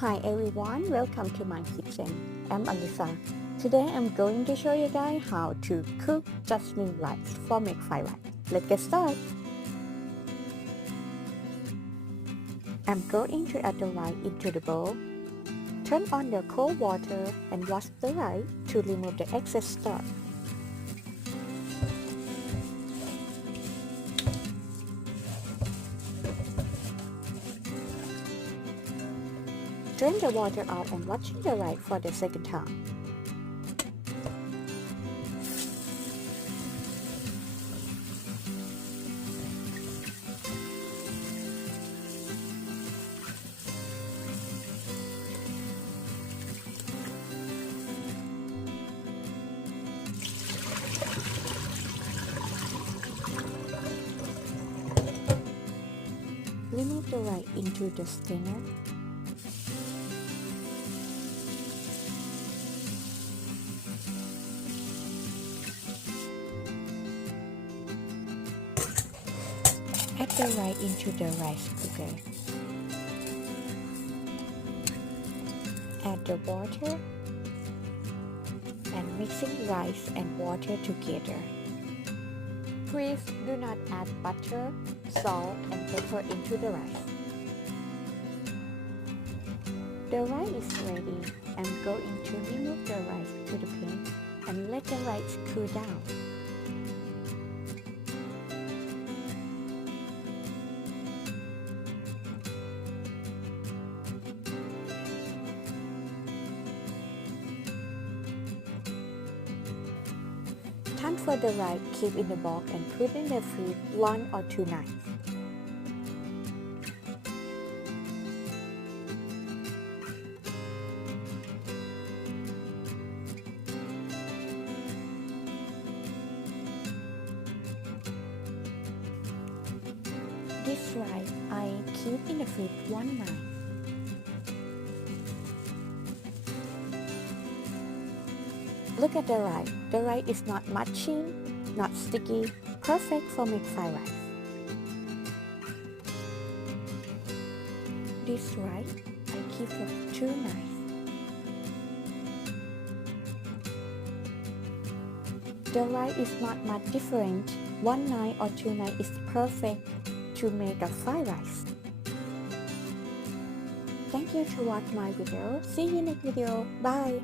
Hi everyone, welcome to my kitchen. I'm Alisa. Today I'm going to show you guys how to cook jasmine rice for make fried rice. Let's get started. I'm going to add the rice into the bowl. Turn on the cold water and wash the rice to remove the excess starch. Drain the water out and wash the rice for the second time. Remove the rice into the strainer. Add the rice into the rice cooker. Add the water and mixing rice and water together. Please do not add butter, salt, and pepper into the rice. The rice is ready. I'm going to remove the rice to the pan and let the rice cool down. Transfer the rice, keep in the box and put in the fridge 1 or 2 nights. This rice I keep in the fridge 1 night. Look at the rice. The rice is not mushy, not sticky, perfect for make fried rice. This rice I keep for 2 nights. The rice is not much different. 1 night or 2 nights is perfect to make a fried rice. Thank you to watch my video. See you next video. Bye.